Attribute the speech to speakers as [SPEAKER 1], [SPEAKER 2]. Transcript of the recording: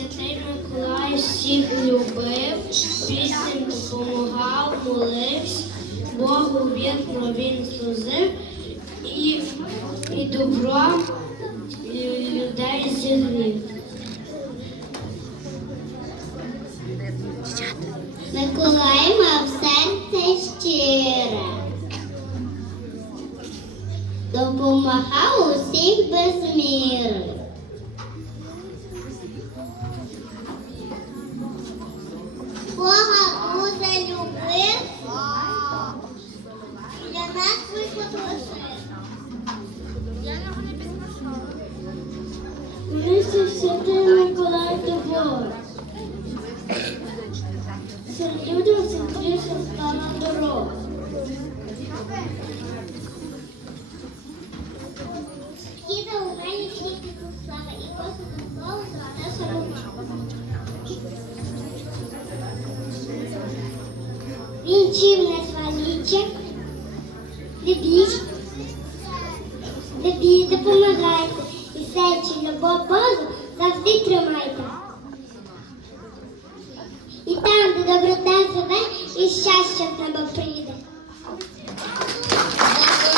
[SPEAKER 1] Святий Миколай всіх любив, пісням допомагав, молився, Богу вірно він служив і, і добро е, людей зігрів.
[SPEAKER 2] Миколай мав серце щире. Допомагав усіх без. Бога дуже любив. Для нас виходив.
[SPEAKER 1] Місце святий Миколай тобор. Серед людям зустрівся стара дорога.
[SPEAKER 2] Він чим не сваліче, любіть, любіть, допомагайте, і сечі любов Божу завжди тримайте. І там, де доброта живе, і щастя в тебе прийде.